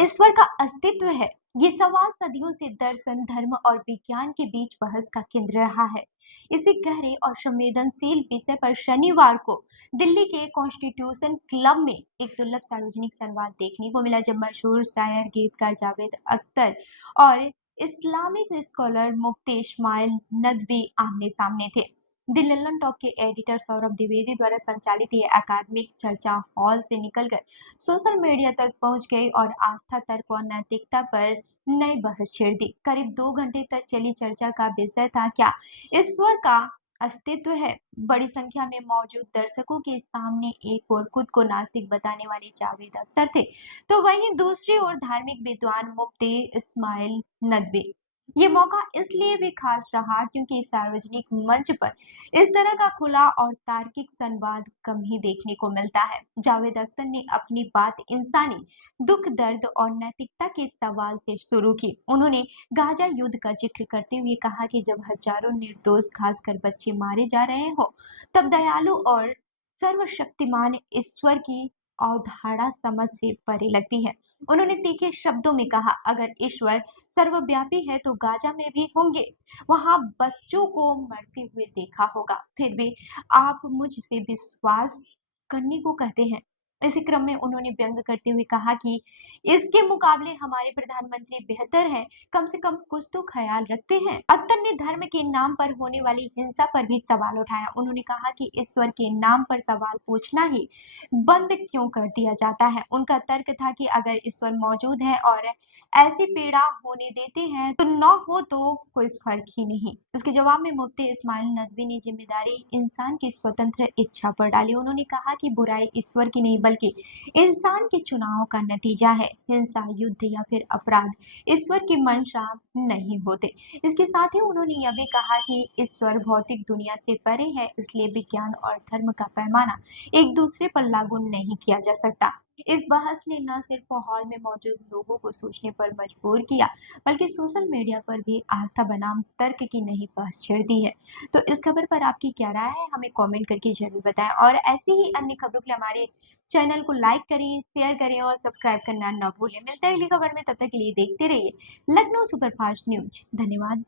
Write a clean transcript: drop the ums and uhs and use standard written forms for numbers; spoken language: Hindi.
ईश्वर का अस्तित्व है? ये सवाल सदियों से दर्शन, धर्म और विज्ञान के बीच बहस का केंद्र रहा है। इसी गहरे और संवेदनशील विषय पर शनिवार को दिल्ली के कॉन्स्टिट्यूशन क्लब में एक दुर्लभ सार्वजनिक संवाद देखने को मिला, जब मशहूर शायर गीतकार जावेद अख्तर और इस्लामिक स्कॉलर मुफ्ती इस्माइल नदवी आमने सामने थे। द लंदन टॉक के एडिटर सौरभ द्विवेदी द्वारा संचालित ये अकादमिक चर्चा हॉल से निकलकर सोशल मीडिया तक पहुंच गई और आस्था, तर्क और नैतिकता पर नई बहस छेड़ दी। करीब 2 घंटे तक चली चर्चा का विषय था, क्या ईश्वर का अस्तित्व है? बड़ी संख्या में मौजूद दर्शकों के सामने एक और खुद को नास्तिक बताने वाले जावेद अख्तर थे, तो वहीं दूसरी ओर धार्मिक विद्वान मुफ्ती इस्माइल नदवी। ये मौका इसलिए भी खास रहा क्योंकि सार्वजनिक मंच पर इस तरह का खुला और तार्किक संवाद कम ही देखने को मिलता है। जावेद अख्तर ने अपनी बात इंसानी दुख, दर्द और नैतिकता के सवाल से शुरू की। उन्होंने गाजा युद्ध का जिक्र करते हुए कहा कि जब हजारों निर्दोष, खासकर बच्चे मारे जा रहे हो, तब दयालु और सर्वशक्तिमान ईश्वर की अवधारणा समझ से परे लगती है। उन्होंने तीखे शब्दों में कहा, अगर ईश्वर सर्वव्यापी है तो गाजा में भी होंगे, वहां बच्चों को मरते हुए देखा होगा, फिर भी आप मुझसे विश्वास करने को कहते हैं। इसी क्रम में उन्होंने व्यंग करते हुए कहा कि इसके मुकाबले हमारे प्रधानमंत्री बेहतर हैं, कम से कम कुछ तो ख्याल रखते हैं। अख्तर ने धर्म के नाम पर होने वाली हिंसा पर भी सवाल उठाया। उन्होंने कहा कि ईश्वर के नाम पर सवाल पूछना ही बंद क्यों कर दिया जाता है। उनका तर्क था कि अगर ईश्वर मौजूद है और ऐसी पीड़ा होने देते हैं तो न हो तो कोई फर्क ही नहीं। इसके जवाब में मुफ्ती इस्माइल नदवी ने जिम्मेदारी इंसान की स्वतंत्र इच्छा पर डाली। उन्होंने कहा कि बुराई ईश्वर की नहीं बल्कि इंसान के चुनाव का नतीजा है। हिंसा, युद्ध या फिर अपराध ईश्वर की मंशा नहीं होते। इसके साथ ही उन्होंने यह भी कहा कि ईश्वर भौतिक दुनिया से परे है, इसलिए विज्ञान और धर्म का पैमाना एक दूसरे पर लागू नहीं किया जा सकता। इस बहस ने न सिर्फ हॉल में मौजूद लोगों को सोचने पर मजबूर किया, बल्कि सोशल मीडिया पर भी आस्था बनाम तर्क की नई बहस छेड़ दी है। तो इस खबर पर आपकी क्या राय है, हमें कमेंट करके जरूर बताएं और ऐसी ही अन्य खबरों के लिए हमारे चैनल को लाइक करें, शेयर करें और सब्सक्राइब करना न भूलें। मिलते हैं अगली खबर में, तब तक के लिए देखते रहिए लखनऊ सुपरफास्ट न्यूज। धन्यवाद।